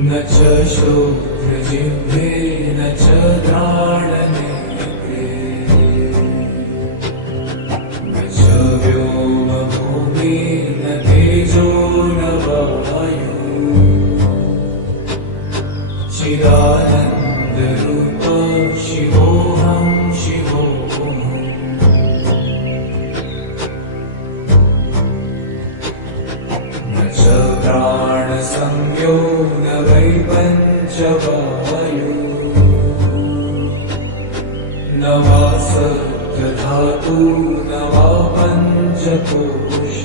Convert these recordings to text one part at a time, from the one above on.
न च श्रोत्रजिह्वे न च घ्राणनेत्रे न च व्योमभूमिर्न तेजो न वायुः चिदानन्दरूप शिवोऽहं शिवोऽहम् न च प्राणसंज्ञो न वै पञ्चवायुः न वा सप्तधातु न वा पञ्चकोश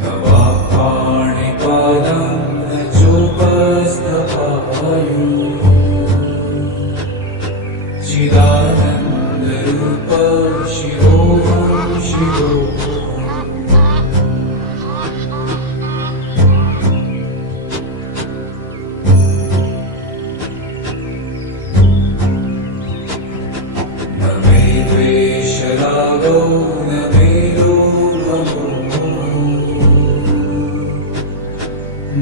न वा पाणिपादं न चोपस्थपायुः चिदानन्दरूप शिवोऽहं शिवोऽहम् द्वेषरागो न मे लोभमोहो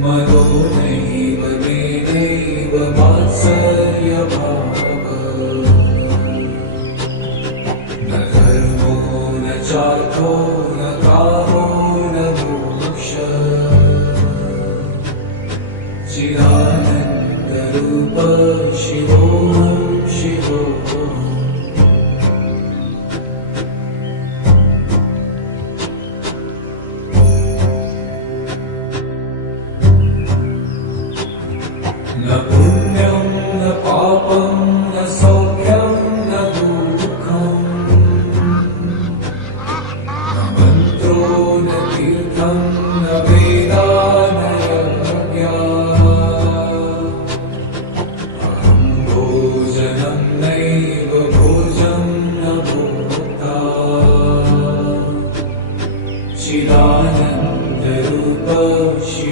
मदो नैव मेनैव मात्सर्यभावः न धर्मो न चार्थो न कामो न मोक्षः चिदानन्दरूप शिवोऽहं शिवोऽहम् न पुण्यं न पापं न सौख्यं न दुःखं न मन्त्रो न तीर्थं न वेदा न यज्ञः अहं भोजनं नैव भोजं न भोक्ता चिदानन्दरूप शिव